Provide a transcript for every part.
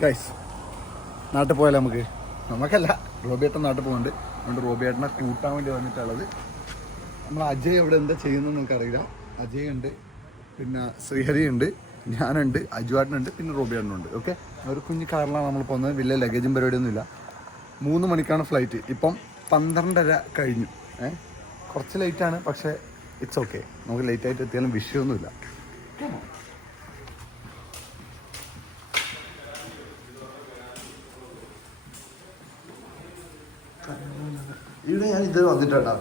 Guys നാട്ടിൽ പോയാലോ നമുക്കല്ല റോബിയേട്ടൻ നാട്ടിൽ പോകുന്നുണ്ട്. അതുകൊണ്ട് റോബിയേട്ടനെ കൂട്ടാൻ വേണ്ടി വന്നിട്ടുള്ളത്. നമ്മൾ അജയ് എവിടെ എന്താ ചെയ്യുന്നത് നമുക്കറിയില്ല. അജയ് ഉണ്ട്, പിന്നെ ശ്രീഹരി ഉണ്ട്, ഞാനുണ്ട്, അജുവാട്ടനുണ്ട്, പിന്നെ റോബിയേട്ടനുണ്ട്. ഓക്കെ, ഒരു കുഞ്ഞു കാറിലാണ് നമ്മൾ പോകുന്നത്. വലിയ ലഗേജും പരിപാടിയൊന്നുമില്ല. 3 മണിക്കാണ് ഫ്ലൈറ്റ്. ഇപ്പം 12:30 കഴിഞ്ഞു. കുറച്ച് ലേറ്റാണ്, പക്ഷേ ഇറ്റ്സ് ഓക്കെ. നമുക്ക് ലേറ്റായിട്ട് എത്തിയാലും വിഷയമൊന്നുമില്ല. ഇവിടെ ഞാൻ ഇത് വന്നിട്ടുണ്ടാ.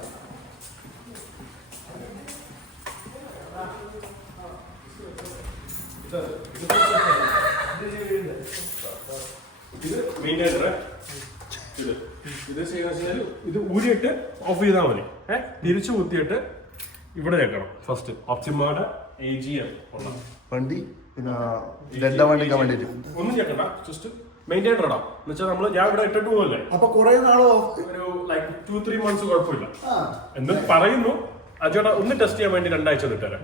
ഇത് ഊരിയിട്ട് ഓഫ് ചെയ്താൽ മതി. തിരിച്ചു കുത്തിയിട്ട് ഇവിടെ വെക്കണം. ഫസ്റ്റ് ഒപ്റ്റിമയുടെ AGM വണ്ടി പിന്നെ വണ്ടിക്കാൻ വേണ്ടിട്ട് ഒന്നും ചേക്കണ്ട, ജസ്റ്റ് മെയിൻറ്റെയിൻ ഇടാം. എന്ന് വെച്ചാൽ നമ്മള് ഞാൻ ഇവിടെ ഇട്ടിട്ട് പോകല്ലേ, അപ്പൊ കുറെ നാളോ ഒരു 2-3 months കുഴപ്പമില്ല എന്ന് പറയുന്നു. അജോടെ ഒന്ന് ടെസ്റ്റ് ചെയ്യാൻ വേണ്ടി 2 ആഴ്ച ഇട്ടുതരാം.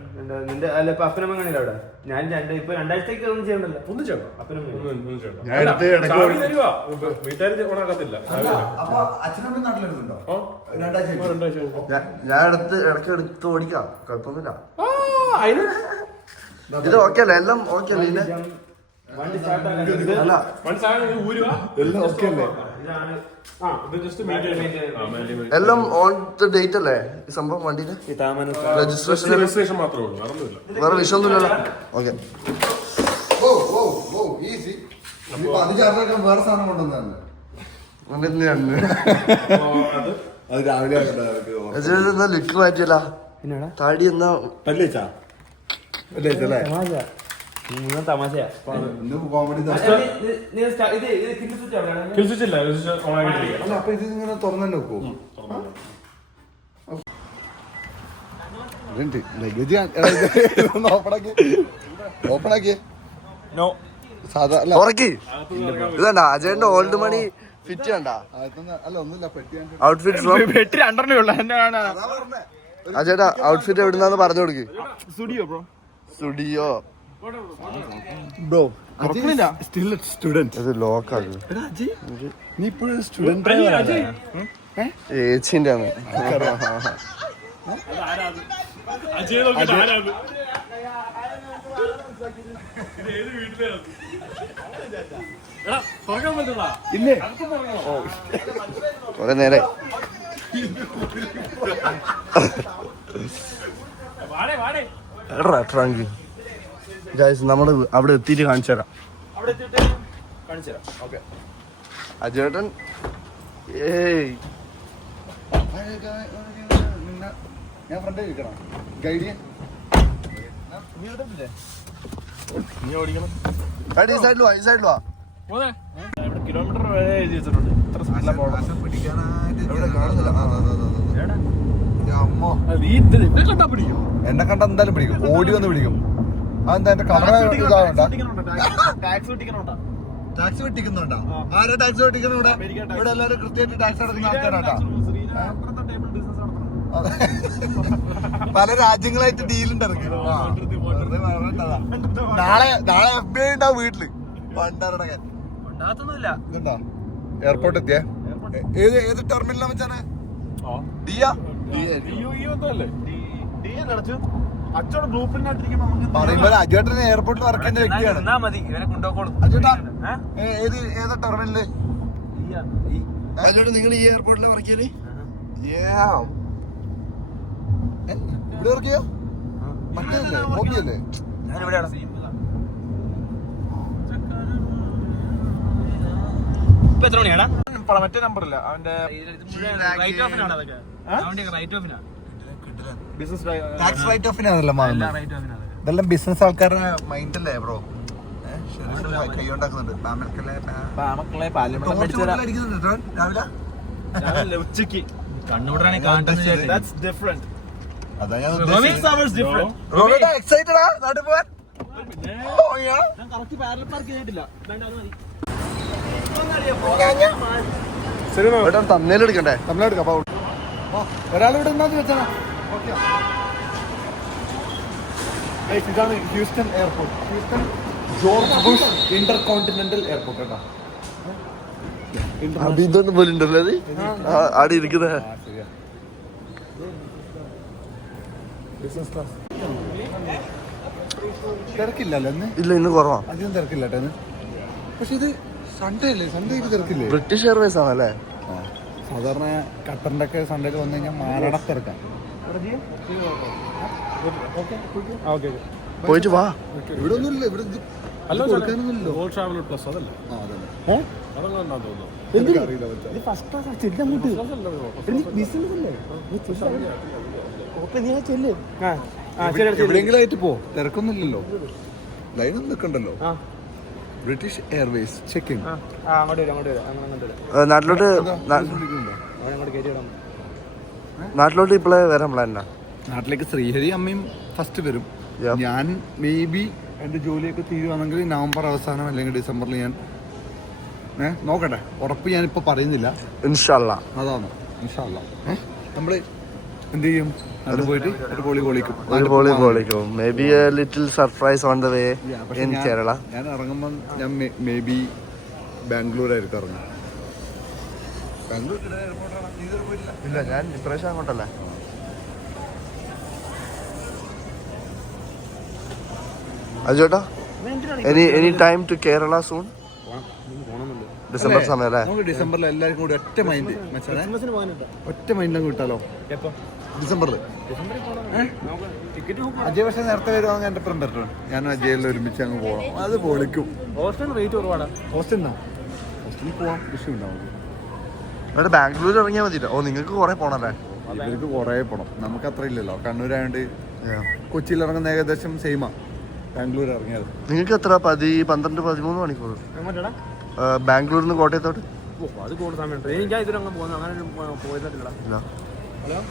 നിന്റെ അല്ല ഇപ്പൊ അപ്പനമ്മ കാണില്ല അവിടെ. ഞാൻ ഇപ്പൊ 2 ആഴ്ചത്തേക്ക് ഒന്നും ചെയ്യണ്ടല്ലോ. ഒന്നും ചെയ്യണ്ട, അപ്പനമ്മ തരുവാ. വീട്ടുകാർ ഓണാക്കത്തില്ല. ഞാൻ ഇടയ്ക്ക് എടുത്ത് ഓടിക്കാം, കുഴപ്പമൊന്നുമില്ല. ഇത് ഓക്കെ അല്ലേ? എല്ലാം ഓക്കെ അല്ലേ? വണ്ടി സ്റ്റാർട്ട് എല്ലാം ഓക്കെ അല്ലേ? എല്ലാം ഓൺ ദ ഡേറ്റ് അല്ലേ ഈ സംഭവം? വണ്ടിന് രജിസ്ട്രേഷൻ മാത്രമേ ഉള്ളൂ, വേറെ വിഷയമൊന്നുമില്ലല്ലോ. ഓക്കെ, വേറെ സാധനം കൊണ്ടുവന്നല്ലേ അത് രാവിലെ ലുക്ക് മാറ്റിയല്ല. താടി എന്നാ തമാശയാ. അപ്പൊ ഇത് ഇങ്ങനെ തുറന്നു നോക്കൂ. ലഗേജ് ഓപ്പണാക്കിയേ. ഇതണ്ട അജയന്റെ ഓൾഡ് മണി ഫിറ്റ് കണ്ട. അല്ല ഒന്നുമില്ല, ഔട്ട്ഫിറ്റ് അജയുടെ ഔട്ട്ഫിറ്റ് എവിടുന്നാന്ന് പറഞ്ഞു കൊടുക്ക്. Studio bro, still student. ഇത് ലോക്ക് ആകും. നീ ഇപ്പോഴും സ്റ്റുഡന്റ് ഏച്ചിന്റെ ആണ്. ഇല്ലേ കൊറേ നേരെ ട്രങ്ക്. നമ്മള് അവിടെ എത്തിയിട്ട് കാണിച്ചു തരാം. അജേട്ടൻ ഞാൻ ഫ്രണ്ട് കഴിക്കണം. ഗൈഡ് നീ ഓടിക്കണം. ഈ സൈഡിൽ വാ, ഈ സൈഡിൽ വാ. കിലോമീറ്റർ വരെ എഴുതി വെച്ചിട്ടുണ്ട്. എന്നെ കണ്ട എന്തായാലും പിടിക്കും, ഓടി വന്ന് പിടിക്കും. അതെന്താ എന്റെ കളർ ടാക്സ് വെട്ടിക്കുന്നുണ്ടോ? ആരാ ടാക്സ് വെട്ടിക്കുന്ന? ഇവിടെ എല്ലാവരും കൃത്യമായിട്ട് ടാക്സ് അടക്കുന്ന ആൾക്കാരാട്ടാ. പല രാജ്യങ്ങളായിട്ട് ഡീലുണ്ട് ഇറങ്ങി. നാളെ FBI ഉണ്ടാവും വീട്ടില്. പണ്ടറടക്കാൻ ഇതെന്താ എയർപോർട്ട് എത്തിയേ? ഏത് ടെർമിനലാ വെച്ചാണ്? ഡിയാ പറയുമ്പോൾ അജുവേട്ടൻ എയർപോർട്ടിൽ വർക്ക് ചെയ്യുന്ന വ്യക്തിയാണ്. അജുവേട്ടാ ഏതാ ടെർമിനല്? അജുവേട്ടൻ നിങ്ങൾ ഈ എയർപോർട്ടിൽ വർക്ക് ചെയ്യല്? ഇവിടെ വർക്ക് ചെയ്യാ? മറ്റേ ഹോബിയല്ലേ? മറ്റേ നമ്പറില്ല അവന്റെ ടാക്സ് റൈറ്റ് ഓഫിനാണല്ലോ. ഇതെല്ലാം ബിസിനസ് ആൾക്കാരുടെ മൈൻഡല്ലേ ബ്രോ? കൈകൊണ്ടാക്കുന്നുണ്ട്. രാവിലെ ഉച്ചക്ക് കണ്ണൂടാണ് തന്നേലെടുക്കണ്ടേ? തന്നേലെടുക്കാം. ഒരാളിവിടെ എന്താന്ന് വെച്ചാ ഇതാണ് Houston airport. Houston George Bush intercontinental airport കേട്ടോ. അത് ഇതൊന്നും പോലെ ഉണ്ടല്ലോ അത് ആടെ ഇരിക്കുന്ന. തിരക്കില്ലല്ലോ ഇന്ന്? ഇല്ല, ഇന്ന് കുറവാ. അധികം തിരക്കില്ല കേട്ടോ ഇന്ന്. പക്ഷെ ഇത് സൺഡേ അല്ലേ? സൺഡേക്ക് തിരക്കില്ലേ? ബ്രിട്ടീഷ് എയർവേസ് ആണല്ലേ? സാധാരണ ഖത്തറിന്റെ ഒക്കെ സൺഡേയിൽ വന്നു കഴിഞ്ഞാൽ മാരട തിരക്കാം. പോയിട്ട് വാ. ഇവിടെ ഒന്നുമില്ല, ഇവിടെ ഇത് അല്ല കൊടുക്കാനൊന്നുമില്ലല്ലോ. ഗോൾഡ് ട്രാവലർ പ്ലസ് അതല്ലേ? ആ, അതന്നെ. അതൊന്നും ഉണ്ടാവും തോന്നുന്നു. എനിക്കറിയില്ല മച്ചാ. എവിടെയെങ്കിലും ആയിട്ട് പോ, തിരക്കൊന്നുമില്ലല്ലോ. ലൈനൊന്നും നിൽക്കണ്ടല്ലോ. British Airways checking. നാട്ടിലോട്ട് ഇപ്പോഴേ വരാൻ പ്ലാനാ. നാട്ടിലേക്ക് ശ്രീഹരി അമ്മയും ഫസ്റ്റ് വരും. ഞാൻ മേ ബി എൻ്റെ ജോലിയൊക്കെ തീരുവാണെങ്കിൽ നവംബർ അവസാനം അല്ലെങ്കിൽ ഡിസംബറിൽ ഞാൻ നോക്കട്ടെ. ഉറപ്പ് ഞാനിപ്പോൾ പറയുന്നില്ല. ഇൻഷാല്ലാ. അതാണ് ഇൻഷാല്ലാ. നമ്മള് എന്ത് ചെയ്യും? അത് പോയിട്ട് ഒരു പൊളി പൊളിക്കും. May be A little surprise on the way in Kerala. ഞാൻ ഇറങ്ങുമ്പോൾ ഞാൻ മേ ബി ബാംഗ്ലൂർ ആയിരിക്കും ഇറങ്ങും. ബാംഗ്ലൂർ ഇല്ല, ഞാൻ ഇപ്രാവശ്യം അങ്ങോട്ടല്ലേ. അജോട്ടാ, any time to Kerala soon? December സമയം അല്ലേ? നമുക്ക് ഡിസംബറിൽ എല്ലാവർക്കും കൂടി ഒറ്റ മൈൻഡ് ഒറ്റ മൈൻഡിലങ്ങ് വിട്ടാലോ? ഡിസംബറിൽ അജയ് പക്ഷേ നേരത്തെ വരുവാണെങ്കിൽ എൻ്റെ ഫ്രണ്ട് ബെറ്റർ. ഞാനും അജയിൽ ഒരുമിച്ച് അങ്ങ് പോകണം. അത് പൊളിക്കും. ഹോസ്റ്റലിൽ പോവാം. വിഷയം ഉണ്ടാവും. ഇവിടെ ബാംഗ്ലൂർ ഇറങ്ങിയാൽ മതിട്ടോ. ഓ, നിങ്ങൾക്ക് കുറെ പോണല്ലേ? ഇവർക്ക് കുറേ പോകണം. നമുക്ക് അത്ര ഇല്ലല്ലോ. കണ്ണൂരായതുകൊണ്ട് കൊച്ചിയിൽ ഇറങ്ങുന്ന ഏകദേശം സെയിമാ ബാംഗ്ലൂർ ഇറങ്ങിയത്. നിങ്ങൾക്ക് എത്ര 12-13 മണിക്കൂർ ബാംഗ്ലൂരിൽ നിന്ന് കോട്ടയത്തോട്ട്?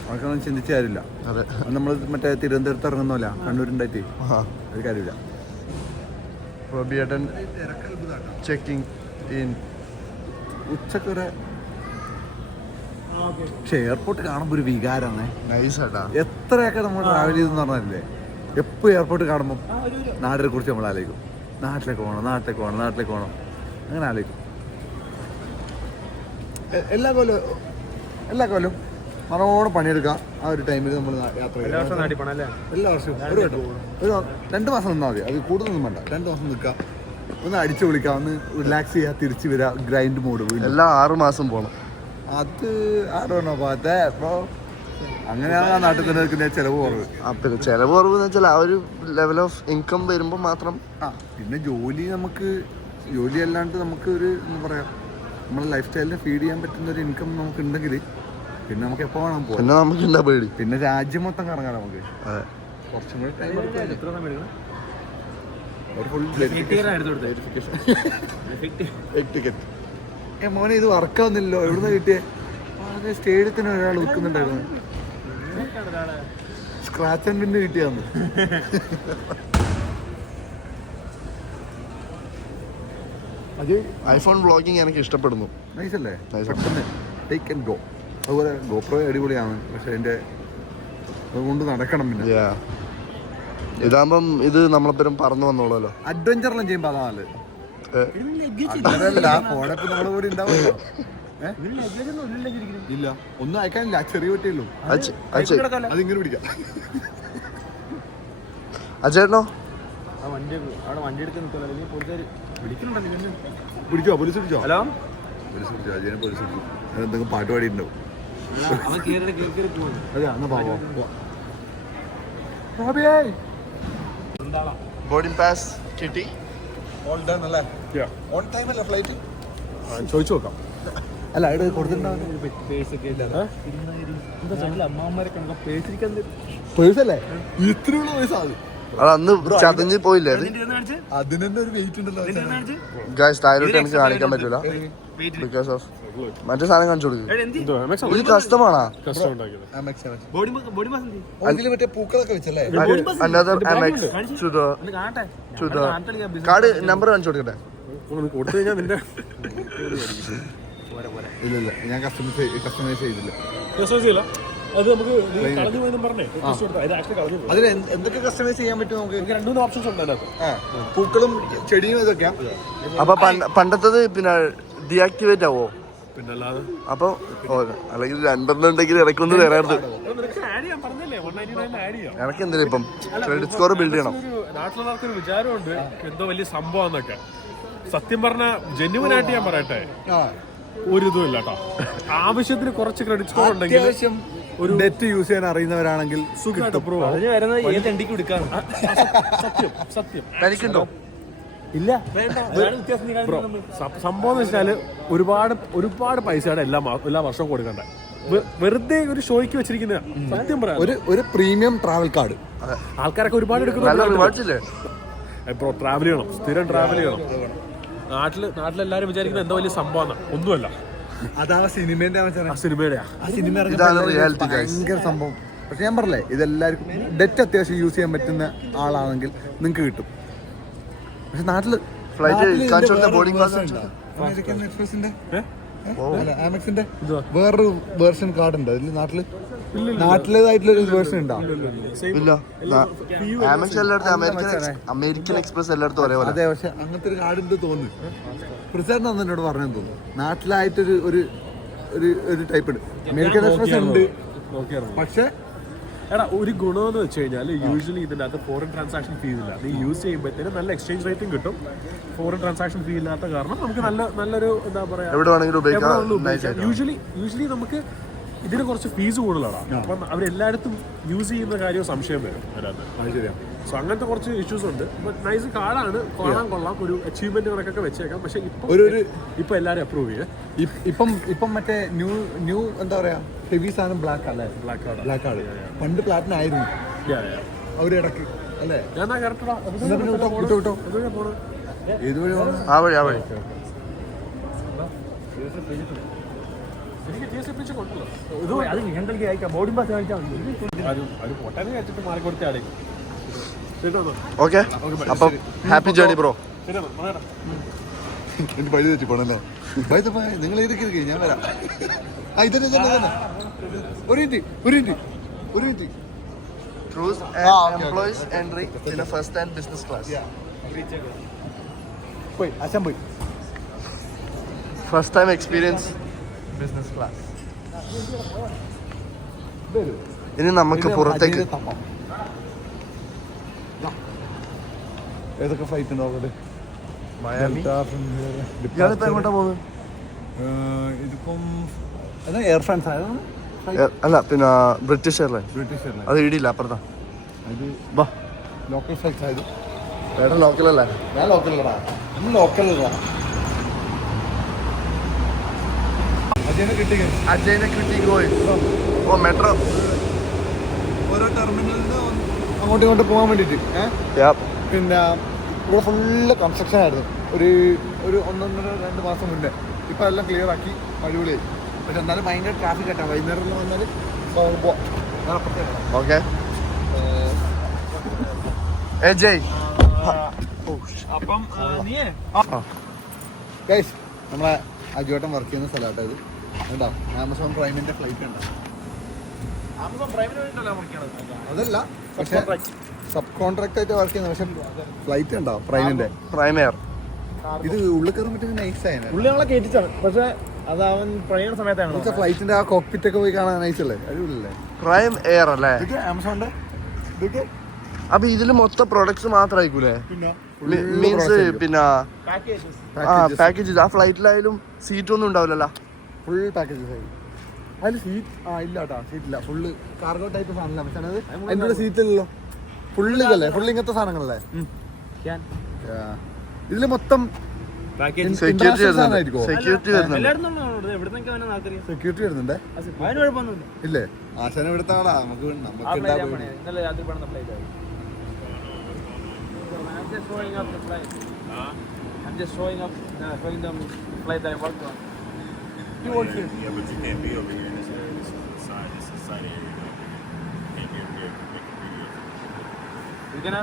അവർക്കൊന്നും ചിന്തിച്ച കാര്യമില്ല. അതെ, നമ്മൾ മറ്റേ തിരുവനന്തപുരത്ത് ഇറങ്ങുന്നല്ല കണ്ണൂരുണ്ടായിട്ട് ഒരു കാര്യമില്ല. റോബിയേട്ടൻ ചെക്കിംഗ് ഇൻ. ഉച്ചക്ക് വരെ. പക്ഷെ എയർപോർട്ട് കാണുമ്പോൾ ഒരു വികാരമാണ്. നൈസ് ആട്ടാ. എത്രയൊക്കെ നമ്മൾ ട്രാവൽ ചെയ്തെന്ന് പറഞ്ഞാലേ, എപ്പോൾ എയർപോർട്ട് കാണുമ്പോൾ നാടിനെ കുറിച്ച് നമ്മൾ ആലോചിക്കും. നാട്ടിലേക്ക് പോകണം അങ്ങനെ ആലോചിക്കും. എല്ലാ കൊല്ലവും നല്ലോണം പണിയെടുക്കാം. ആ ഒരു ടൈമിൽ നമ്മൾ യാത്ര ചെയ്യാം. എല്ലാ വർഷവും ഒരു 2 മാസം നിന്നാൽ മതി. അത് കൂടുതലൊന്നും വേണ്ട. 2 മാസം നിൽക്കുക, ഒന്ന് അടിച്ചു വിളിക്കാം, ഒന്ന് റിലാക്സ് ചെയ്യുക, തിരിച്ചു വരിക, ഗ്രൈൻഡ് മോഡ്. എല്ലാം 6 മാസം പോകണം. അത് ആരോണോ പാത്തേ. അപ്പോൾ അങ്ങനെയാണ് ആ നാട്ടിൽ തന്നെ നിൽക്കുന്ന ചിലവ് കുറവ്. പിന്നെ ചിലവ് കുറവ് എന്ന് വെച്ചാൽ ആ ഒരു ലെവൽ ഓഫ് ഇൻകം വരുമ്പോൾ മാത്രം. പിന്നെ ജോലി അല്ലാണ്ട് നമുക്ക് ഒരു എന്താ പറയുക, നമ്മുടെ ലൈഫ് സ്റ്റൈലിനെ ഫീഡ് ചെയ്യാൻ പറ്റുന്ന ഒരു ഇൻകം നമുക്ക് ഉണ്ടെങ്കിൽ പിന്നെ നമുക്ക് എപ്പോൾ വേണം പോകാം. പിന്നെ നമുക്ക് എന്താ പേടി? പിന്നെ രാജ്യം മൊത്തം കറങ്ങാം നമുക്ക്. കുറച്ചും കൂടി ടൈം ടിക്കറ്റ്. മോനെ ഇത് വർക്കാവുന്നില്ലല്ലോ. എവിടുന്ന് കിട്ടിയേ? അതെ, സ്റ്റേഡിയത്തിന് ഒരാൾ വിൽക്കുന്നുണ്ടായിരുന്നു. Scratch and വിന്ന് കിട്ടിയാന്ന്. അത് ഐഫോൺ വ്ളോഗിങ് എനിക്ക് ഇഷ്ടപ്പെടുന്നു. നൈസല്ലേ? പെട്ടെന്ന് ടേക്ക് ആൻഡ് ഗോ. അതുപോലെ ഗോപ്രോ അടിപൊളിയാണ്. പക്ഷെ അതിൻ്റെ അതുകൊണ്ട് നടക്കണം. പിന്നെ ഇതാകുമ്പം ഇത് നമ്മളെപ്പരും പറന്നു വന്നോളൂല്ലോ. അഡ്വഞ്ചറെല്ലാം ചെയ്യുമ്പോൾ അതാ നല്ലത്. അങ്ങനെയല്ല, ഫോണൊക്കെ നമ്മുടെ കൂടെ ഉണ്ടാവുമല്ലോ. ഇല്ല, ഒന്നും അയക്കാനില്ല. ചെറിയ കുട്ടിയുള്ളൂ. അതിങ്ങനെ പിടിക്കാം. അജേട്ടനോ? പിടിച്ചോ? പോലീസ് പിടിച്ചോ? ഹലോ, പോലീസ് പിടിച്ചോ? അജയനെ പോലീസ് പിടിച്ചു. എന്തെങ്കിലും പാട്ട് പാടിയിട്ടുണ്ടാവും. അതെ, എന്നാ പോവാം. ബോർഡിംഗ് പാസ് കിട്ടി. ഓൾ ഡൺ അല്ലേ? ഓൺ ടൈം അല്ലേ ഫ്ലൈറ്റ്? ചോദിച്ചു നോക്കാം. അല്ല, ഇവിടെ കൊടുത്തിട്ടുണ്ടാവും. പേഴ്സല്ലേ? ഇത്രയുള്ള പൈസ അത് അന്ന് ചതഞ്ഞ് പോയില്ലേ? അതിനെന്നെ ഒരു വെയിറ്റ് ഉണ്ടല്ലോ. ഗായ്സ്, താഴോട്ട് എനിക്ക് കാണിക്കാൻ പറ്റൂല ബിക്കോസ് ഓഫ് മറ്റേ സാധനം കാണിച്ചു കൊടുക്കും. ഇത് കസ്റ്റമാണാ? മറ്റേ പൂക്കളൊക്കെ വെച്ചല്ലേ? Another MX to the card number കാണിച്ചു കൊടുക്കട്ടെ? കൊടുത്തു കഴിഞ്ഞാൽ നിന്റെ ഇല്ല, ഞാൻ കസ്റ്റമൈസ് ചെയ്തില്ല. അത് നമുക്ക് കളഞ്ഞു പോയെന്നും പറഞ്ഞേ ഇത് ആക്ച്വലി കളഞ്ഞു പോയി. അതിൽ എന്തൊക്കെ കസ്റ്റമൈസ് ചെയ്യാൻ പറ്റും നമുക്ക്? നമുക്ക് 2-3 ഓപ്ഷൻസ് ഉണ്ട് അതിനകത്ത്. പൂക്കളും ചെടിയും ഇതൊക്കെയാ. അപ്പൊ പണ്ടത്തത് പിന്നെ ഡീആക്ടിവേറ്റ് ആവോ? പിന്നെ അല്ലാതെ അപ്പൊ അല്ലെങ്കിൽ 2 ഉണ്ടെങ്കിൽ ഇടയ്ക്കൊന്ന് തരാറുണ്ട്. നിനക്ക് ആഡ് ചെയ്യാൻ പറഞ്ഞല്ലേ 199 ആഡ് ചെയ്യാം. എനിക്ക് എന്തിനാ ഇപ്പം ക്രെഡിറ്റ് സ്കോർ ബിൽഡ് ചെയ്യണം. നാട്ടിലുള്ളവർക്കൊരു വിചാരമുണ്ട് എന്തോ വലിയ സംഭവം എന്നൊക്കെ. സത്യം പറഞ്ഞ ജെന്യുവൻ ആയിട്ട് ഞാൻ പറയട്ടെ, ഒരു ഇതും ഇല്ല കേട്ടോ. ആവശ്യത്തിന് കുറച്ച് ക്രെഡിറ്റ് സ്കോർ ഉണ്ടെങ്കിൽ അത്യാവശ്യം ഒരു ഡെറ്റ് യൂസ് ചെയ്യാൻ അറിയുന്നവരാണെങ്കിൽ സുഖമായിട്ട് അപ്രൂവ് ആവും. അതിന് വരുന്നത് ഏത് തെണ്ടിക്ക് എടുക്കാണ്. സത്യം സത്യം തനിക്കുണ്ടോ? ഇല്ല ബ്രോ, സംഭവം എന്ന് വെച്ചാല് ഒരുപാട് പൈസയുടെ എല്ലാ വർഷവും കൊടുക്കണ്ടേ. വെറുതെ ഒരു ഷോയ്ക്ക് വെച്ചിരിക്കുന്ന സത്യം പറയാം. ഒരു പ്രീമിയം ട്രാവൽ കാർഡ് ആൾക്കാരൊക്കെ ഒരുപാട് നല്ല എടുക്കുന്നു. റിവാർഡ്സ് ഇല്ലേ? ബ്രോ ട്രാവൽ ചെയ്യണം, സ്ഥിരം ട്രാവൽ ചെയ്യണം. നാട്ടിലെല്ലാരും വിചാരിക്കുന്നത് എന്തോ വലിയ സംഭവമാണ്, ഒന്നുമല്ല. അതാ സിനിമേന്റെ സിനിമയുടെയാ ഇതാണ് റിയാലിറ്റി ഗൈസ്. ഭയങ്കര സംഭവം. പക്ഷെ ഞാൻ പറഞ്ഞില്ലേ, ഇതെല്ലാവർക്കും ഡെറ്റ് അത്യാവശ്യം യൂസ് ചെയ്യാൻ പറ്റുന്ന ആളാണെങ്കിൽ നിങ്ങൾക്ക് കിട്ടും. പക്ഷെ നാട്ടില് ഫ്ലൈറ്റ് ബോർഡിംഗ് പാസ് അമേരിക്കൻ എക്സ്പ്രസിന്റെ ആമക്സിന്റെ വേറൊരു വേർഷൻ കാർഡ് ഉണ്ട് അതിൽ. നാട്ടിലേതായിട്ടുള്ള ഒരു വേർഷൻ ഉണ്ടോ? ഇല്ല. ആമക്സ് എല്ലായിടത്തും അമേരിക്കൻ എക്സ്പ്രസ് എല്ലായിടത്തും ഒരേപോലെ. അതെ, പക്ഷെ അങ്ങനത്തെ ഒരു കാർഡ് ഉണ്ട് തോന്നുന്നു. പ്രസാദ് അന്ന് എന്നോട് പറഞ്ഞെന്ന് തോന്നുന്നു. നാട്ടിലായിട്ടൊരു ഒരു ടൈപ്പ് ഉണ്ട്. അമേരിക്കൻ എക്സ്പ്രസ് ഉണ്ട്. പക്ഷെ എടാ ഒരു ഗുണമെന്ന് വെച്ച് കഴിഞ്ഞാൽ യൂഷ്വലി ഇതിൻ്റെ അകത്ത് ഫോറിൻ ട്രാൻസാക്ഷൻ ഫീ ഇല്ല. നീ യൂസ് ചെയ്യുമ്പോഴത്തേനും നല്ല എക്സ്ചേഞ്ച് റേറ്റും കിട്ടും. ഫോറിൻ ട്രാൻസാക്ഷൻ ഫീ ഇല്ലാത്ത കാരണം നമുക്ക് നല്ലൊരു എന്താ പറയാ, എവിടെ വേണമെങ്കിലും ഉപയോഗിക്കാം. യൂഷ്വലി നമുക്ക് ഇതിന് കുറച്ച് ഫീസ് കൂടുതലാണ്. അപ്പം അവരെല്ലായിടത്തും യൂസ് ചെയ്യുന്ന കാര്യവും സംശയം വരും അതിനകത്ത്. സോ അങ്ങനത്തെ കുറച്ച് ഇഷ്യൂസ് ഉണ്ട്. നൈസ് കാർഡാണ്, കാണാൻ കൊള്ളാം, ഒരു അച്ചീവ്മെന്റ് കണക്കൊക്കെ വെച്ചേക്കാം. പക്ഷെ ഇപ്പൊ എല്ലാരും അപ്രൂവ് ചെയ്യേ. ഇപ്പം മറ്റേ ന്യൂ എന്താ പറയാ, ഹെവി സാധനം ബ്ലാക്ക് അല്ലേ? ബ്ലാക്ക് കാർഡ് പണ്ട് പ്ലാറ്റിനം ആയിരുന്നു അവരിടക്ക് അല്ലേ? ഞാൻ കറക്റ്റാ ഏത് വഴി പോകണം? ആ വഴി എനിക്ക് TSA പിടിച്ച് കൊണ്ടല്ലോ. അത് ഞങ്ങൾക്ക് അയക്കാം. ബോർഡിംഗ് പാസ് കാണിച്ചാൽ മതി. അത് പൊട്ടാനെ കഴിച്ചിട്ട് മാറിക്കൊടുത്തേ. ഓക്കെ. അപ്പം ഹാപ്പി ജേർണി ബ്രോ. എനിക്ക് പഴി തെറ്റി പോണല്ലേ? നിങ്ങൾ ഏതൊക്കെ ഞാൻ വരാം. ഇതന്നെ ഒരു minute. Cruise and employees entry in a first and business class. പോയി അച്ഛൻ പോയി. First time experience business class. ഇനി നമുക്ക് പുറത്തേക്ക് ഏതൊക്കെ ഫ്ലൈറ്റ് ഉണ്ടോ അവിടെ? മയാമി. ഇയാളിപ്പോ എങ്ങോട്ടാ പോകുന്നത്? ഇതിപ്പം എയർ ഫ്രാൻസ് ആയതാണ്. അല്ല, പിന്നെ ബ്രിട്ടീഷ് എയർലൈൻസ്. British airlines. അത് ഇടിയില്ല അപ്പുറത്താ. ഇത് വാ, ലോക്കൽ ഫ്ലൈറ്റ്സ് ആയത്. ഏട്ടാ ലോക്കലല്ലേ? ഞാൻ ലോക്കലടാ. ലോക്കലടാ. അജയനെ കിട്ടി പോയി. ഓ മെട്രോ. ഓരോ ടെർമിനലിൽ നിന്ന് അങ്ങോട്ടും ഇങ്ങോട്ട് പോകാൻ വേണ്ടിയിട്ട് പിന്നെ ഇവിടെ ഫുള്ള് കൺസ്ട്രക്ഷൻ ആയിരുന്നു ഒരു 1.5-2 മാസം മുന്നേ. ഇപ്പം എല്ലാം ക്ലിയർ ആക്കി അടിപൊളിയായി. പക്ഷെ എന്നാലും ഭയങ്കര ട്രാഫിക് ആയിട്ടാണ്. വൈകുന്നേരം വന്നാൽ ഓക്കെ. ജയ് അപ്പം ഗൈസ്, നമ്മളെ അജുവേട്ടൻ വർക്ക് ചെയ്യുന്ന സ്ഥലമാട്ടോ ഇത്. ഉണ്ടോ ആമസോൺ പ്രൈമിന്റെ ഫ്ലൈറ്റ് ഉണ്ടോ? അതല്ല, പക്ഷെ സബ് കോൺട്രാക്ട് ആയിട്ട് വർക്ക് ചെയ്യുന്ന. പക്ഷെ ഫ്ലൈറ്റ് ഉണ്ടോ പ്രൈമിന്റെ? Prime air. ഇത് ഉള്ളിൽ കയറാൻ പറ്റുന്ന നൈസ് ആയിരുന്നു. ഉള്ളി ഞങ്ങളെ കയറ്റിച്ചാണ്. പക്ഷെ അത് അവൻ പ്രൈം സമയത്താണ്. ഫ്ലൈറ്റിന്റെ ആ കോക്പിറ്റ് ഒക്കെ പോയി കാണാൻ നൈസ് അല്ലേ? അടിപൊളിയല്ലേ? പ്രൈം എയർ അല്ലേ? ഇതൊക്കെ ആമസോണിന്റെ ഇതൊക്കെ. അപ്പൊ ഇതില് മൊത്തം പ്രൊഡക്ട്സ് മാത്രമായിരിക്കൂലേ? മീൻസ് പിന്നെ പാക്കേജ്. ആ ഫ്ലൈറ്റിലായാലും സീറ്റ് ഒന്നും ഉണ്ടാവില്ലല്ലോ? ഫുൾ പാക്കേജസ് ആയി. അതിൽ സീറ്റ് ഇല്ല കേട്ടോ, സീറ്റ് ഇല്ല. ഫുള്ള് കാർഗോ ടൈപ്പ് സാധനമല്ല. പക്ഷെ അത് അതിൻ്റെ സീറ്റ് ഇല്ലല്ലോ. ഫുള്ള് ഇതല്ലേ? ഫുള്ള് ഇങ്ങനത്തെ സാധനങ്ങളല്ലേ? ഇതില് മൊത്തം സെക്യൂരിറ്റി വരുന്നുണ്ട്. സെക്യൂരിറ്റി വരുന്നുണ്ടേ? ഇല്ലേ? ആശാന ഇവിടുത്തെ ആളാ. നമുക്ക് I'm just showing them flight that I worked on. Yeah, but you can't be over here. This is the side. This is the side area. You can't be over here making videos. You're gonna.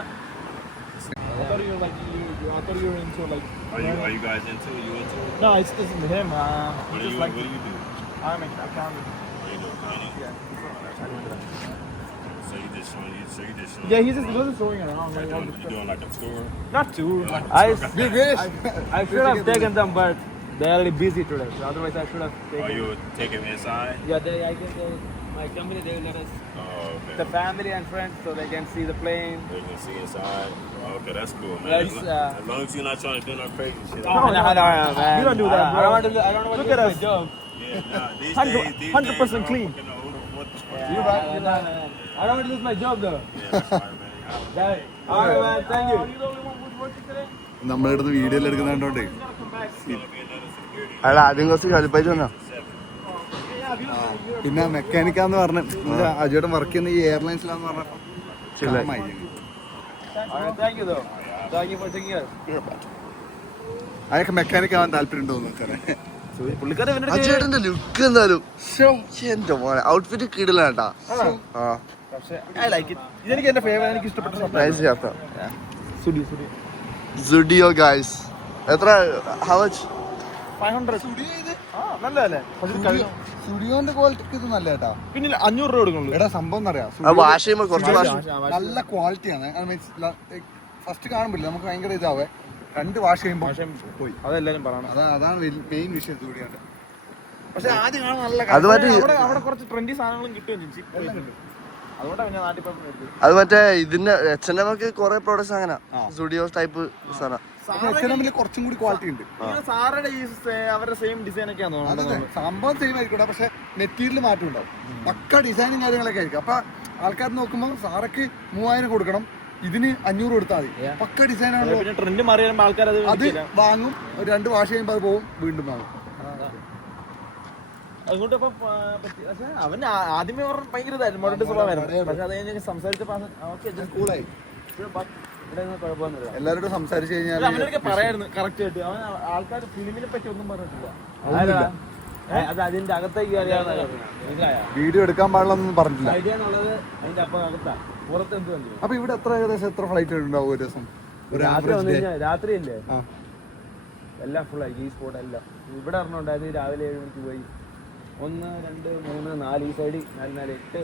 I thought you were like I thought you were into like. Are you guys into it? You into it? No, it's him. What do you do? I'm an accountant. You do accounting? Yeah. So you just showing. Yeah, he's just showing around. Like, all You doing like a tour? not too. I should have taken them, but they're already busy today. So otherwise, I should have Or taken. you would take him inside? Yeah, I guess my company they will let us Oh, okay. the family and friends so they can see the plane. So you can see inside. Oh, okay, that's cool, man. Let's, As long as you're not trying to do no crazy shit. No, man. You don't do that, bro. I don't want to. I don't want to Look lose at my us. job. Yeah, nah, these 100% days, 100% clean. You know, what the fuck? Yeah, I don't want to lose my job though. Yeah, that's right, man. Alright, man. Thank you. നമ്മുടെ അടുത്ത് video എടുക്കുന്നുണ്ടോണ്ടേ അയാൾ ആദ്യം കുറച്ച് കളിപ്പായിട്ട് വന്നാ. പിന്നെ മെക്കാനിക്കാന്ന് പറഞ്ഞ അജയുടെ work ചെയ്യുന്ന ഈ എയർലൈൻസിലാന്ന് പറഞ്ഞപ്പോ Alright, thank you though. Thank you for taking us. അതൊക്കെ മെക്കാനിക് ആവാൻ താല്പര്യം ഉണ്ടോ നോക്കറേ പുള്ളിക്കാരൻ ഇവന്റെ ആ ചേട്ടന്റെ ലുക്ക് എന്തായാലും എന്റെ മോനെ ഔട്ട്ഫിറ്റ് കിടിലാട്ടാ. ആ I like it. ഇതെനിക്ക് എന്റെ ഫേവറേറ്റ് എനിക്ക് ഇഷ്ടപ്പെട്ട നൈസ് യാത്ര. സുഡി സുഡിയോ ഗൈസ്. എത്ര ഹൗ മച്ച്? 500 നല്ലതല്ലേ സ്റ്റുഡിയോന്റെ ക്വാളിറ്റിക്ക് ഇത് നല്ല കേട്ടാ. പിന്നെ 500 രൂപ കൊടുക്കുള്ളൂ. എടാ സംഭവം എന്നറിയാം, വാഷ് ചെയ്യുമ്പോ കുറച്ച് വാഷ് നല്ല ക്വാളിറ്റിയാണ്. ഫസ്റ്റ് കാണുമ്പോഴേ നമുക്ക് ഭയങ്കര ഇതാവേ, 2 വാഷ് ചെയ്യുമ്പോൾ പോയി. അതെല്ലാരും പറയണം. അതാണ് മെയിൻ വിഷയം സ്റ്റുഡിയോന്റെ. പക്ഷെ ആദ്യം കാണാൻ നല്ല അത് മറ്റേ അവിടെ കുറച്ച് ട്രെൻഡി സാധനങ്ങളും കിട്ടുകയും ചെയ്യും. അതുകൊണ്ടാണ് ഞാൻ നാട്ടിൽ പോയി. അത് മറ്റേ ഇതിന്റെ H&M ഒക്കെ കുറെ പ്രോഡക്ട്സ് അങ്ങനെ സ്റ്റുഡിയോ ടൈപ്പ് സാധനം. കുറച്ചും കൂടി ക്വാളിറ്റി ഉണ്ട്. സാറുടെ ഈ അവരുടെ സെയിം ഡിസൈൻ ഒക്കെയാണോ? സംഭവം സെയിം ആയിരിക്കും, പക്ഷെ മെറ്റീരിയൽ മാറ്റം ഉണ്ടാവും. പക്ക ഡിസൈനും കാര്യങ്ങളൊക്കെ ആയിരിക്കും. അപ്പൊ ആൾക്കാർ നോക്കുമ്പോൾ സാറക്ക് 3000 കൊടുക്കണം, ഇതിന് 500 കൊടുത്താൽ മതി. പക്ക ഡിസൈനാണ്. പിന്നെ ട്രെൻഡ് മാറി വരുമ്പോൾ ആൾക്കാർ അത് വാങ്ങും, 2 വാഷ് ചെയ്യുമ്പോൾ അത് പോകും, വീണ്ടും വാങ്ങും. അതുകൊണ്ട് ഇപ്പൊ പക്ഷെ അവൻ ആദ്യമേ പറഞ്ഞ ഭയങ്കര ഇതായിരുന്നു, മോഡൽ സ്വഭാവമായിരുന്നു. പക്ഷെ അത് കഴിഞ്ഞ് സംസാരിച്ചപ്പോൾ കൂളായി. കുഴപ്പമൊന്നുമില്ല. എല്ലാവരോടും സംസാരിച്ചു കഴിഞ്ഞാൽ അവനൊക്കെ പറയായിരുന്നു കറക്റ്റ് ആയിട്ട്. അവൻ ആൾക്കാർ ഫിലിമിനെ പറ്റി ഒന്നും പറഞ്ഞിട്ടില്ല. അത് അതിന്റെ അകത്തേക്ക് വീഡിയോ എടുക്കാൻ പാടില്ലെന്നൊന്നും പറഞ്ഞില്ല. ഐഡിയ എന്നുള്ളത് അതിന്റെ അപ്പൊ അകത്താ, പുറത്ത് എന്ത് വന്നു. അപ്പൊ ഇവിടെ ഏകദേശം എത്ര ഫ്ലൈറ്റ് ഉണ്ടാവും ഒരു ദിവസം? രാത്രി വന്നു കഴിഞ്ഞാൽ രാത്രിയല്ലേ എല്ലാം ഫുള്ളായി. ഈ സ്പോട്ട് എല്ലാം ഇവിടെ പറഞ്ഞുണ്ടായത്. രാവിലെ 7 മണിക്ക് പോയി, 1 2 3 4 ഈ സൈഡ് 4 4 8,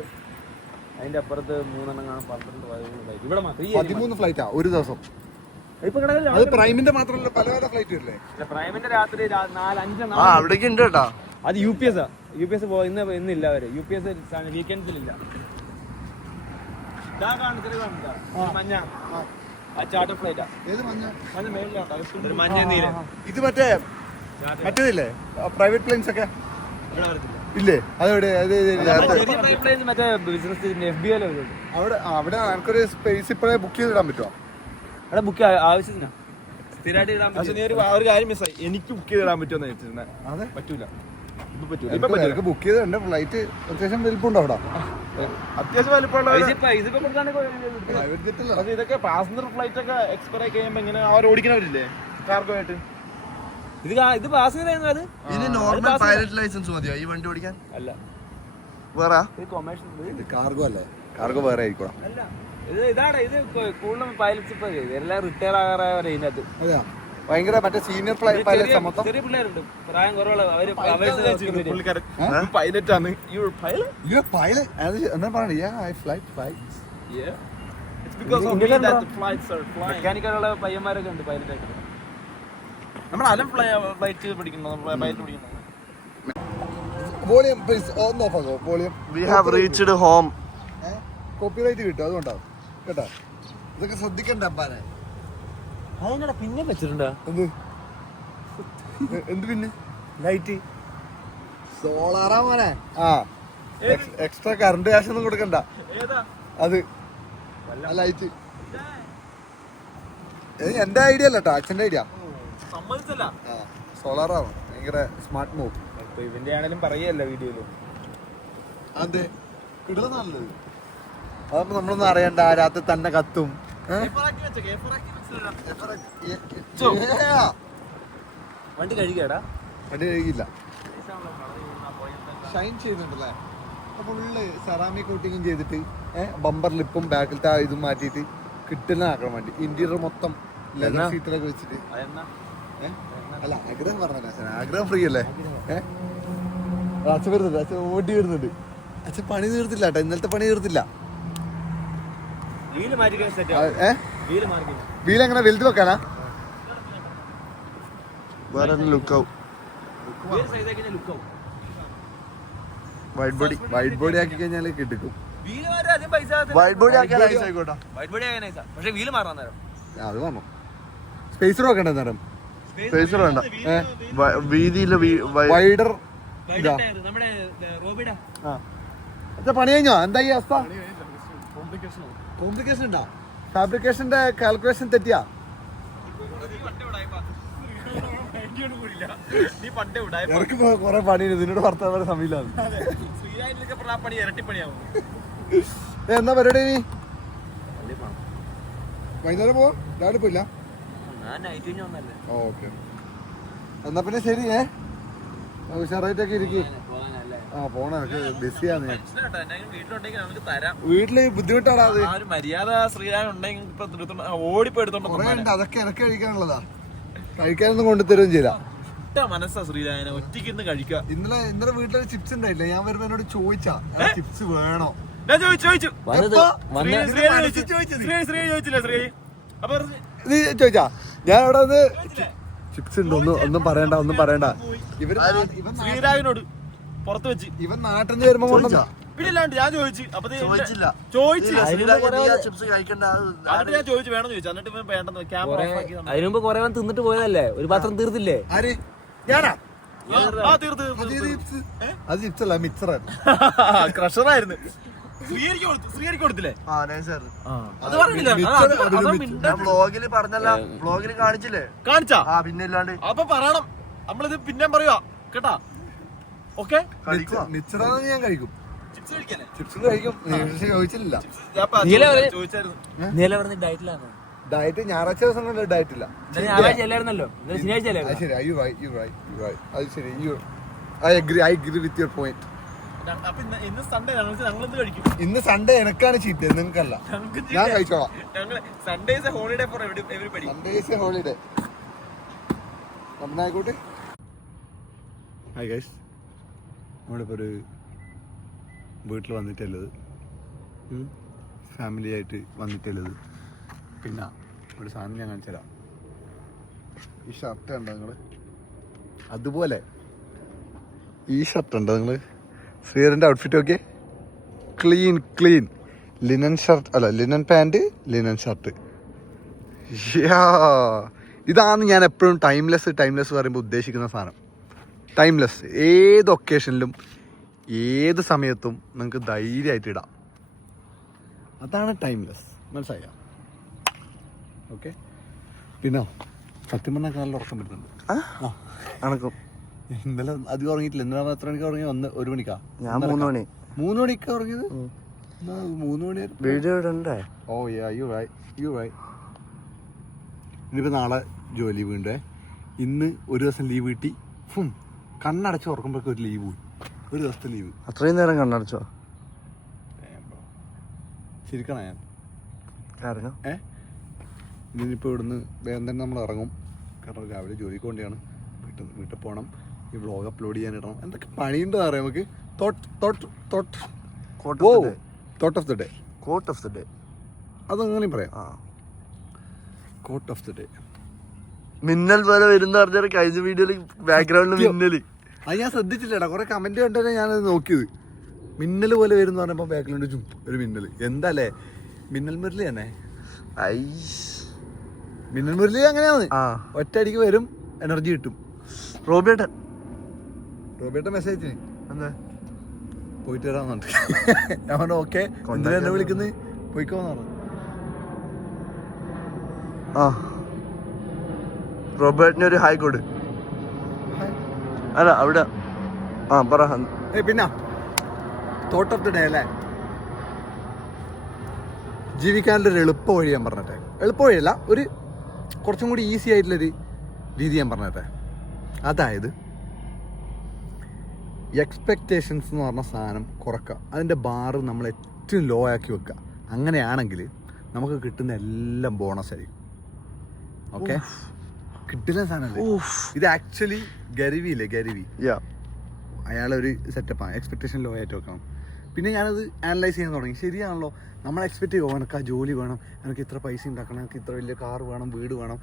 അതിന്റെ അപ്പുറത്ത് 3 എണ്ണം കാണാൻ 12 15 ഇവിടെ മാത്രം 13 ഫ്ലൈറ്റാ ഒരു ദിവസം. ഇപ്പൊ കിടക്കില്ല. അത് പ്രൈമിന്റെ മാത്രമല്ല, പല പല ഫ്ലൈറ്റ് ഇല്ലേ? പ്രൈമിന്റെ രാത്രി 4 5 ആ അവിടേക്ക് ഉണ്ട് കേട്ടാ. അത് UPS ആ. UPS ഇന്നില്ല അവര്. UPS വീക്കെൻഡ്സിലില്ല. മഞ്ഞ ആ ചാർട്ടർ ഫ്ലൈറ്റാ. ഏത് മഞ്ഞ? മഞ്ഞ മേളിലാണ് മഞ്ഞ നീര്. ഇത് മറ്റേതില്ലേ പ്രൈവറ്റ് പ്ലെയിൻസ് ഒക്കെ ഇവിടെ വരത്തില്ല. ഇല്ലേ? അതെവിടെ? ചെറിയ പ്രൈവറ്റ് പ്ലെയിൻസ് മറ്റേ ബിസിനസ് FBL അവിടെ ആൾക്കൊരു സ്പേസ് ഇപ്പോഴേ ബുക്ക് ചെയ്തിടാൻ പറ്റുമോ? അവിടെ ബുക്ക് ആവശ്യത്തിനാ സ്ഥിരമായിട്ട് ഇടാൻ. പക്ഷെ നീ ഒരു കാര്യം മിസ്സായി. എനിക്ക് ബുക്ക് ചെയ്തിടാൻ പറ്റുമെന്ന് വെച്ചിരുന്നത്. അതെ, പറ്റൂല. ബുക്ക് ചെയ്തിട്ടുണ്ട്. ഫ്ലൈറ്റ് അത്യാവശ്യം വലിപ്പമുണ്ടോ അവിടെ? അത്യാവശ്യം വലിപ്പമുള്ള പ്രൈവറ്റ് ജെറ്റ് അല്ല. പക്ഷെ ഇതൊക്കെ പാസഞ്ചർ ഫ്ലൈറ്റ് ഒക്കെ എക്സ്പയർ ആയി കഴിയുമ്പോ ഇങ്ങനെ അവർ ഓടിക്കുന്നവരില്ലേ കാർഗോ ആയിട്ട്. ഇത് പാസഞ്ചർ ചെയ്യുന്നത് ഇനി നോർമൽ പൈലറ്റ് ലൈസൻസ് മതിയോ ഈ വണ്ടി ഓടിക്കാൻ? അല്ല, വേറെ ഇത് കൊമേഴ്ഷ്യൽ. കാർഗോ അല്ലേ? കാർഗോ വേറെ ആയിക്കോളാം. അല്ല, ഇതാണ് ഇത് കൂടുതലും പൈലറ്റ്സ് ഇപ്പൊ എല്ലാം റിട്ടയർ ആകാറായവരെ ഇതിനകത്ത്. അതെയാ, ഭയങ്കര മറ്റേ സീനിയർ പൈലറ്റ് മൊത്തം ചെറിയ പിള്ളേരുണ്ട്, പ്രായം കുറവുള്ള അവര് പൈലറ്റ് ആണ്. എന്താ പറയണേ? മെക്കാനിക്കലുള്ള പയ്യന്മാരൊക്കെ ഉണ്ട് പൈലറ്റ് ആയിട്ട്. നമ്മൾ അലം ഫ്ലൈറ്റ് പഠിക്കുന്നു, പൈലറ്റ് പഠിക്കുന്നു. വോളിയം പ്ലീസ് ഒന്ന് ഓഫ് ആക്കോ. Volume. We have reached home. Copyright കിട്ടും, അതുകൊണ്ടാവും കേട്ടോ. ഇതൊക്കെ ശ്രദ്ധിക്കണ്ട അപ്പാനെ. അതെങ്ങനെ പിന്നെ വെച്ചിട്ടുണ്ടോ? എന്ത് പിന്നെ? ലൈറ്റ് സോളാറാ മോനെ. ആ, എക്സ്ട്രാ കറണ്ട് കാശ് ഒന്നും കൊടുക്കണ്ട. അത് ലൈറ്റ് എന്റെ ഐഡിയ അല്ല കേട്ടോ, അച്ഛന്റെ ഐഡിയ. സമ്മതിച്ചല്ല. സോളാറാണ് ഭയങ്കര സ്മാർട്ട് മൂവ്. ഇവന്റെ ആണെങ്കിലും പറയല്ല വീഡിയോയില്. അതെ, കിടന്നല്ലത്. അതൊന്നും നമ്മളൊന്നും അറിയണ്ട. രാത്രി തന്നെ കത്തും. വണ്ടി കഴുകിയാടാ? വണ്ടി കഴുകിയില്ല. ഷൈൻ ചെയ്യുന്നുണ്ടല്ലേ? ഫുള്ള് സെറാമിക് കോട്ടിങ്ങും ചെയ്തിട്ട് ബമ്പർ ലിപ്പും ബാക്കിലത്തെ ഇതും മാറ്റിയിട്ട് കിട്ടുന്നതാക്കണം വണ്ടി. ഇന്റീരിയർ മൊത്തം ലെതർ സീറ്റിലൊക്കെ വെച്ചിട്ട്. അല്ല, ആഗ്രഹം പറഞ്ഞ ആഗ്രഹം ഫ്രീ അല്ലേ? അച്ഛൻ വരുന്നുണ്ട്, അച്ഛൻ ഓടി വരുന്നുണ്ട്. അച്ഛൻ പണി തീർത്തില്ല കേട്ടോ, ഇന്നലത്തെ പണി തീർത്തില്ല. വീല് മാറ്റി സെറ്റ് വീല് മാറ്റി വീലെങ്ങനെ വലുത് വെക്കാനാ? വേറെ ലുക്കാവും. വൈറ്റ് ബോഡി ആക്കി കഴിഞ്ഞാൽ കിട്ടും. വൈറ്റ് ബോഡി ആക്കിയാൽ nice ആയിക്കോട്ടെ. പക്ഷെ വീല് മാറാൻ നേരം അത് പറഞ്ഞു. സ്പേസർ വെക്കണ്ടേ നേരം? സ്പേസർ വേണ്ട, വീതിയില്ല, വൈഡർ. നമ്മുടെ റോബിയുടെ അച്ഛാ പണി കഴിഞ്ഞോ? എന്താ ഈ അവസ്ഥ? കോംപ്ലിക്കേഷൻ ഉണ്ടോ? ഫാബ്രിക്കേഷന്റെ കാൽക്കുലേഷൻ തെറ്റിയാ? കൊറേ പണിയുണ്ട്, നിന്നോട് ഭർത്താവ് സമയമില്ലാന്ന്. എന്നാ പരിപാടി? നീ വൈകുന്നേരം പോവാ? രാവിലെ പോയില്ല? ഓക്കെ, എന്നാ പിന്നെ ശരി. ഉഷാറായിട്ടൊക്കെ ഇരിക്കും. ആ പോണ ബിസിയാണ് ഞാൻ. വീട്ടില് ബുദ്ധിമുട്ടാണ് അത്. മര്യാദ ശ്രീരാമൻ ഉണ്ടെങ്കിൽ ഓടിപ്പോ എടുത്തോണ്ട് അതൊക്കെ എനക്ക് കഴിക്കാനുള്ളതാ. കഴിക്കാനൊന്നും കൊണ്ടുതരുകയും ചെയ്യില്ല. മനസ്സാ ശ്രീരാമനെ ഒറ്റയ്ക്ക് കഴിക്കുക. ഇന്നലെ വീട്ടിൽ ചിപ്സ് ഉണ്ടായില്ല. ഞാൻ വരുമ്പോ എന്നോട് ചോദിച്ചാ ചിപ്സ് വേണോ? നീ ചോദിച്ചാ? ഞാൻ അവിടെ വന്ന് ചിപ്സ് ഉണ്ട്, ഒന്നും പറയണ്ട. ശ്രീരാമനോട് പുറത്ത് വെച്ച് ഇവൻ നാട്ടിൽ നിന്ന് വരുമ്പോ കൊണ്ടുവന്നാ. പിന്നില്ലാണ്ട് ഞാൻ ചോദിച്ചു. അപ്പൊ ചോദിച്ചില്ല. ചിപ്സ് കഴിക്കണ്ട, ഞാൻ ചോദിച്ചു വേണമെന്ന് ചോദിച്ചു. എന്നിട്ട് ഇവൻ വേണ്ടെന്ന് ക്യാമറ അതിനു മുമ്പ് കൊറേ തിന്നിട്ട് പോയതല്ലേ, ഒരു പാത്രം തീർത്തില്ലേ? ആര്? ഞാനാ? തീർത്ത് അത് ചിപ്സ് അല്ല, മിക്സറാണ്. ക്രഷറായിരുന്നു. ശ്രീഹരിക്ക് കൊടുത്തില്ലേ? അത് പറഞ്ഞില്ല. ഞാൻ വ്ളോഗില് പറഞ്ഞല്ല, വ്ളോഗില് കാണിച്ചില്ലേ? കാണിച്ചാ? പിന്നെ ഇല്ലാണ്ട് അപ്പൊ പറയണം, നമ്മളിത് പിന്നെ പറയുവാ കേട്ടാ. ഓക്കെ, മിക്സറാണ് ഞാൻ കഴിക്കും. ചിപ്സ് കഴിക്കാനേ? ചിപ്സ് കഴിക്കും. ചോദിച്ചില്ല. നീല പറഞ്ഞ ഡയറ്റിലാണ്. ഡയറ്റ് ഞായറാഴ്ച ദിവസം കൊണ്ട് ഡയറ്റ് ഇല്ല. ഞായറാഴ്ച അല്ലായിരുന്നല്ലോ, ശനിയാഴ്ച അത് അല്ലായിരുന്നു. ശരി. അത് ശരി. I agree with your point. അപ്പൊ ഇന്ന് സൺഡേ ഞങ്ങളെന്ത് കഴിക്കും? ഇന്ന് സൺഡേ എനക്കാണ് ചീറ്റ്, നിങ്ങൾക്കല്ല. ഞാൻ കഴിച്ചോളാം. Sundays holiday for everybody. Sundays holiday. ആയിക്കോട്ടെ. ഹായ് ഗൈസ്, നമ്മളിപ്പോൾ ഒരു വീട്ടിൽ വന്നിട്ടുള്ളത്, ഫാമിലി ആയിട്ട് വന്നിട്ടുള്ളത്. പിന്നെ ഒരു സാധനം ഞാൻ കാണിച്ചു തരാം. ഈ ഷർട്ട് ഉണ്ടോ നിങ്ങൾ? അതുപോലെ ഈ ഷർട്ട് ഉണ്ടോ നിങ്ങൾ? ശ്രീധരൻ്റെ ഔട്ട്ഫിറ്റ് ഒക്കെ ക്ലീൻ ലിനൻ ഷർട്ട് അല്ല, ലിനൻ പാൻറ്, ലിനൻ ഷർട്ട്. ഇതാണ് ഞാൻ എപ്പോഴും ടൈംലെസ് പറയുമ്പോൾ ഉദ്ദേശിക്കുന്ന സാധനം. ടൈംലെസ്, ഏത് ഒക്കേഷനിലും ഏത് സമയത്തും നിങ്ങൾക്ക് ധൈര്യമായിട്ട് ഇടാം. അതാണ് ടൈംലെസ്, മനസ്സിലായ? ഓക്കെ. പിന്നെ സത്യം പറഞ്ഞാൽ കാലിൽ ഉറക്കം വരുന്നുണ്ട്. അണക്കും. ഇന്നലെ അധികം ഉറങ്ങിയിട്ടില്ല. ഇന്നലെ എത്ര മണിക്കാണ് ഉറങ്ങിയത്? 1 മണിക്കാ? ഞാൻ 3 മണി. 3 മണിക്കാ ഉറങ്ങിയത്? 3 മണി വീഡിയോ ഇടണ്ടേ? ഓ യു റൈറ്റ്. ഇനിയിപ്പോൾ നാളെ ജോലി വീണ്ടേ. ഇന്ന് ഒരു ദിവസം ലീവ് കിട്ടി. കണ്ണടച്ച് ഉറക്കുമ്പോഴേക്കും ഒരു ലീവ് പോയി. ഒരു ദിവസത്തെ ലീവ്. അത്രയും നേരം കണ്ണടച്ചോ? ശരിക്കണ ഞാൻ കാരണം ഇനിയിപ്പോൾ ഇവിടുന്ന് വേഗം തന്നെ നമ്മൾ ഇറങ്ങും. കാരണം രാവിലെ ജോലിക്ക് വേണ്ടിയാണ്. വീട്ടിൽ പോകണം, ഈ വ്ളോഗ് അപ്ലോഡ് ചെയ്യാൻ ഇടണം. എന്തൊക്കെ പണിയുണ്ടെന്ന് അറിയാം നമുക്ക്. കോട്ട് ഓഫ് ദ ഡേ അതങ്ങനെയും പറയാം. Quote of the day. മിന്നൽ പോലെ വരുന്ന പറഞ്ഞാൽ കഴിഞ്ഞ വീഡിയോയില് ബാക്ക്ഗ്രൗണ്ടിൽ മിന്നല്. അത് ഞാൻ ശ്രദ്ധിച്ചില്ലേടാ. കുറെ കമന്റ് കണ്ടല്ലേ ഞാനത് നോക്കിയത്. മിന്നൽ പോലെ വരും എന്ന് പറഞ്ഞപ്പോൾ ബാക്കിലുണ്ട് ഒരു മിന്നൽ. എന്താല്ലേ മിന്നൽ മുരളി തന്നെ. മിന്നൽ മുരളി അങ്ങനെയാണ്. ഒറ്റയടിക്ക് വരും, എനർജി കിട്ടും. റോബിയേട്ടൻ മെസ്സേജ് എന്താ പോയിട്ട് വരാന്നുണ്ട്. ഞാൻ പറഞ്ഞു ഓക്കെ, എന്തിനാ എന്നെ വിളിക്കുന്നത്, പോയിക്കോന്ന് പറഞ്ഞു. റോബർട്ടിന് ഒരു ഹായ് കോഡ് അല്ല അവിടെ. പറ. പിന്നെ തോട്ട് ഓഫ് ദ ഡേ അല്ലേ, ജീവിക്കാനുള്ളൊരു എളുപ്പ വഴി ഞാൻ പറഞ്ഞട്ടെ. എളുപ്പ വഴിയല്ല, ഒരു കുറച്ചും കൂടി ഈസി ആയിട്ടുള്ളൊരു രീതി ഞാൻ പറഞ്ഞട്ടെ. അതായത് എക്സ്പെക്റ്റേഷൻസ് എന്ന് പറഞ്ഞ സാധനം കുറക്കുക. അതിൻ്റെ ബാറ് നമ്മൾ ഏറ്റവും ലോ ആക്കി വെക്കുക. അങ്ങനെയാണെങ്കിൽ നമുക്ക് കിട്ടുന്ന എല്ലാം ബോണസ് ആയിരിക്കും. ഓക്കെ, കിട്ടുന്ന സാധനമല്ലേ ഇത്. ആക്ച്വലി ഗരിവി അയാളൊരു സെറ്റപ്പാണ്. എക്സ്പെക്റ്റേഷൻ ലോ ആയിട്ട് വെക്കണം. പിന്നെ ഞാനത് അനലൈസ് ചെയ്യാൻ തുടങ്ങി. ശരിയാണല്ലോ, നമ്മൾ എക്സ്പെക്ട് ചെയ്യുമോ എനിക്ക് ആ ജോലി വേണം, എനിക്ക് ഇത്ര പൈസ ഉണ്ടാക്കണം, എനിക്ക് ഇത്ര വലിയ കാർ വേണം, വീട് വേണം,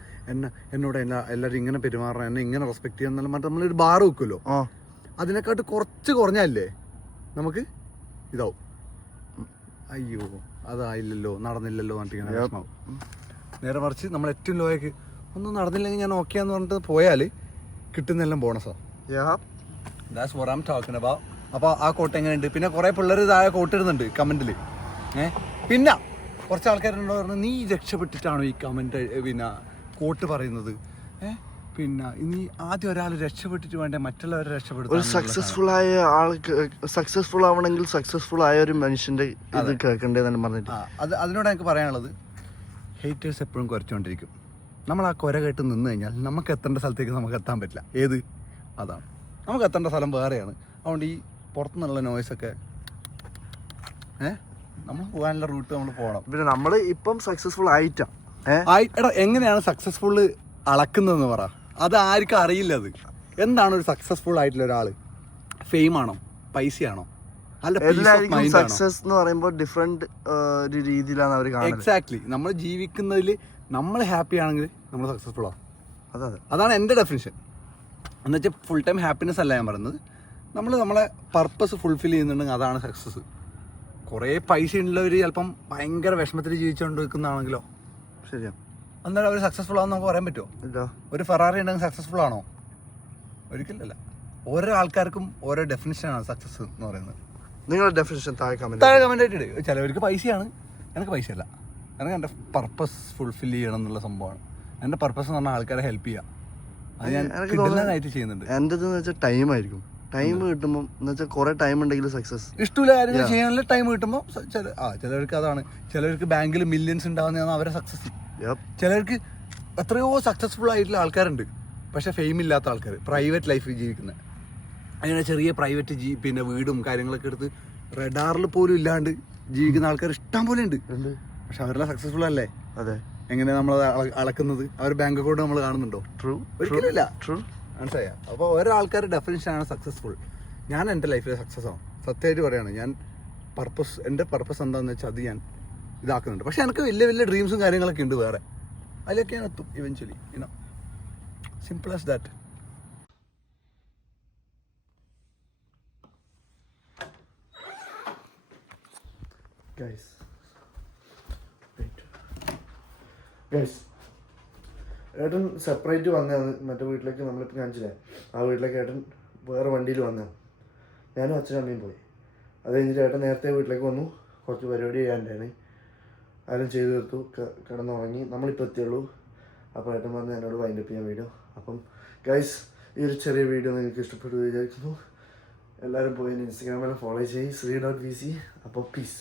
എന്നോട് എല്ലാവരും ഇങ്ങനെ പെരുമാറണം, എന്നെ ഇങ്ങനെ റെസ്പെക്ട് ചെയ്യണം എന്നുള്ള മറ്റേ നമ്മളൊരു ബാർ വെക്കുമല്ലോ. അതിനെക്കാട്ട് കുറച്ച് കുറഞ്ഞല്ലേ നമുക്ക് ഇതാവും, അയ്യോ അതായില്ലല്ലോ, നടന്നില്ലല്ലോ എന്നിട്ട് വിഷമാവും. നേരെ മറിച്ച് നമ്മൾ ഏറ്റവും ലോയൊക്കെ ഒന്നും നടന്നില്ലെങ്കിൽ ഞാൻ ഓക്കെ എന്ന് പറഞ്ഞിട്ട് പോയാൽ കിട്ടുന്നെല്ലാം ബോണസാണ്. That's what I am talking about. അപ്പോൾ ആ കോട്ട് എങ്ങനെയുണ്ട്? പിന്നെ കുറേ പിള്ളേർ ഇതായ കോട്ട് ഇടുന്നുണ്ട് കമൻറ്റിൽ. പിന്നെ കുറച്ച് ആൾക്കാരുണ്ടോ പറഞ്ഞു, നീ രക്ഷപ്പെട്ടിട്ടാണോ ഈ കമൻറ്റ് പിന്നെ കോട്ട് പറയുന്നത്? പിന്നെ ഇനി ആദ്യം ഒരാൾ രക്ഷപ്പെട്ടിട്ട് വേണ്ടേ മറ്റുള്ളവരെ രക്ഷപ്പെടുത്താൻ? ഒരു സക്സസ്ഫുൾ ആയ ആൾക്ക് സക്സസ്ഫുൾ ആവണമെങ്കിൽ സക്സസ്ഫുൾ ആയ ഒരു മനുഷ്യന്റെ ഇത് കേൾക്കണ്ടേന്ന് പറഞ്ഞിട്ട് അതിനോട് എനിക്ക് പറയാനുള്ളത്, ഹേറ്റേഴ്സ് എപ്പോഴും കുറച്ചുകൊണ്ടിരിക്കും. നമ്മൾ ആ കുര കേട്ട് നിന്ന് കഴിഞ്ഞാൽ നമുക്ക് എത്തേണ്ട സ്ഥലത്തേക്ക് നമുക്ക് എത്താൻ പറ്റില്ല. ഏത് അതാണ് നമുക്ക് എത്തേണ്ട സ്ഥലം വേറെയാണ്. അതുകൊണ്ട് ഈ പുറത്തുനിന്നുള്ള നോയ്സൊക്കെ നമ്മൾ പോകാനുള്ള റൂട്ട് നമ്മൾ പോകണം. പിന്നെ നമ്മൾ ഇപ്പം സക്സസ്ഫുൾ ആയിട്ടാ. എടാ എങ്ങനെയാണ് സക്സസ്ഫുൾ അളക്കുന്നതെന്ന് പറ. അത് ആർക്കും അറിയില്ല. അത് എന്താണ് ഒരു സക്സസ്ഫുൾ ആയിട്ടുള്ള ഒരാൾ? ഫെയിമാണോ, പൈസയാണോ, എല്ലാവർക്കും സക്സസ് എന്ന് പറയുമ്പോൾ ഡിഫറെന്റ് ഒരു രീതിയിലാണ് അവർ കാണുന്നത്. എക്സാക്ട്ലി. നമ്മൾ ജീവിക്കുന്നതിൽ നമ്മൾ ഹാപ്പി ആണെങ്കിൽ നമ്മൾ സക്സസ്ഫുൾ ആവും. അതെ, അതാണ് എൻ്റെ ഡെഫിനിഷൻ. എന്ന് വെച്ചാൽ ഫുൾ ടൈം ഹാപ്പിനെസ് അല്ല ഞാൻ പറയുന്നത്. നമ്മൾ നമ്മളെ പർപ്പസ് ഫുൾഫിൽ ചെയ്യുന്നുണ്ടെങ്കിൽ അതാണ് സക്സസ്. കുറേ പൈസ ഉള്ളവർ ചിലപ്പം ഭയങ്കര വിഷമത്തിൽ ജീവിച്ചുകൊണ്ട് നിൽക്കുന്നതാണെങ്കിലോ ശരിയാണ്, എന്നാലും അവർ സക്സസ്ഫുൾ ആണെന്ന് നമുക്ക് പറയാൻ പറ്റുമോ? ഒരു ഫെറാറി ഉണ്ടെങ്കിൽ സക്സസ്ഫുൾ ആണോ? ഒരിക്കലല്ല. ഓരോ ആൾക്കാർക്കും ഓരോ ഡെഫിനിഷനാണ് സക്സസ് എന്ന് പറയുന്നത്. നിങ്ങളുടെ ഡെഫിനിഷൻ താഴെ കമന്റ് ആയിട്ട് ഇടുക. ചിലവർക്ക് പൈസയാണ്, എനിക്ക് പൈസയല്ല. എനിക്ക് എൻ്റെ പർപ്പസ് ഫുൾഫിൽ ചെയ്യണം എന്നുള്ള സംഭവമാണ്. എൻ്റെ പർപ്പസ് എന്ന് പറഞ്ഞാൽ ആൾക്കാരെ ഹെൽപ്പ് ചെയ്യുക. അത് ഞാൻ കിട്ടുന്നതായിട്ട് ചെയ്യുന്നുണ്ട്. എൻ്റെ എന്ന് വെച്ചാൽ ടൈം ആയിരിക്കും. ടൈം കിട്ടുമ്പോൾ എന്ന് വെച്ചാൽ കുറെ ടൈം ഉണ്ടെങ്കിൽ സക്സസ്. ഇഷ്ടമുള്ള കാര്യങ്ങൾ ചെയ്യാനുള്ള ടൈം കിട്ടുമ്പോൾ ചിലവർക്ക് അതാണ്. ചിലവർക്ക് ബാങ്കിൽ മില്യൻസ് ഉണ്ടാവുന്നതാണ് അവരെ സക്സസ്. ചിലർക്ക് എത്രയോ സക്സസ്ഫുൾ ആയിട്ടുള്ള ആൾക്കാരുണ്ട്, പക്ഷെ ഫെയിം ഇല്ലാത്ത ആൾക്കാർ, പ്രൈവറ്റ് ലൈഫ് ജീവിക്കുന്നത്. അങ്ങനെ ചെറിയ പ്രൈവറ്റ് പിന്നെ വീടും കാര്യങ്ങളൊക്കെ എടുത്ത് റഡാറിൽ പോലും ഇല്ലാണ്ട് ജീവിക്കുന്ന ആൾക്കാർ ഇഷ്ടം പോലെ ഉണ്ട്. പക്ഷെ അവരെല്ലാം സക്സസ്ഫുൾ അല്ലേ? അതെ. എങ്ങനെ നമ്മളത് അളക്കുന്നത്? അവർ ബാങ്ക് അക്കൗണ്ട് നമ്മൾ കാണുന്നുണ്ടോ? ഒരിക്കലും ഇല്ല. മനസ്സിലായ? അപ്പോൾ ഓരോ ആൾക്കാരുടെ ഡെഫിനിഷനാണ് സക്സസ്ഫുൾ. ഞാൻ എൻ്റെ ലൈഫിൽ സക്സസ് ആവും. സത്യമായിട്ട് പറയുകയാണ്. ഞാൻ എൻ്റെ പർപ്പസ് എന്താണെന്ന് വെച്ചാൽ അത് ഞാൻ ഇതാക്കുന്നുണ്ട്. പക്ഷെ എനിക്ക് വലിയ വലിയ ഡ്രീംസും കാര്യങ്ങളൊക്കെ ഉണ്ട് വേറെ. അതിലൊക്കെ ഞാൻ എത്തും ഇവൻച്വലി. Simple as that. ഏട്ടൻ സെപ്പറേറ്റ് വന്നതാണ് മറ്റേ വീട്ടിലേക്ക്. നമ്മളിപ്പോൾ കാണിച്ചില്ലേ, ആ വീട്ടിലേക്ക് ഏട്ടൻ വേറെ വണ്ടിയിൽ വന്നതാണ്. ഞാനും അച്ഛനും അമ്മയും പോയി. അത് കഴിഞ്ഞിട്ട് ഏട്ടൻ നേരത്തെ വീട്ടിലേക്ക് വന്നു. കുറച്ച് പരിപാടി ചെയ്യാണ്ടാണ്, ആരും ചെയ്തു തീർത്തു, കിടന്നുറങ്ങി. നമ്മളിപ്പോൾ എത്തിയുള്ളൂ. അപ്പോൾ ഏട്ടൻ പറഞ്ഞ് എന്നോട് വൈൻഡപ്പ് ചെയ്യാൻ വീഡിയോ. അപ്പം ഗൈസ്, ഈ ഒരു ചെറിയ വീഡിയോ നിങ്ങൾക്ക് ഇഷ്ടപ്പെട്ടു വിചാരിക്കുന്നു. എല്ലാവരും പോയി ഇൻസ്റ്റാഗ്രാമിൽ ഫോളോ ചെയ്യ്, ശ്രീ.vc. അപ്പോൾ പീസ്.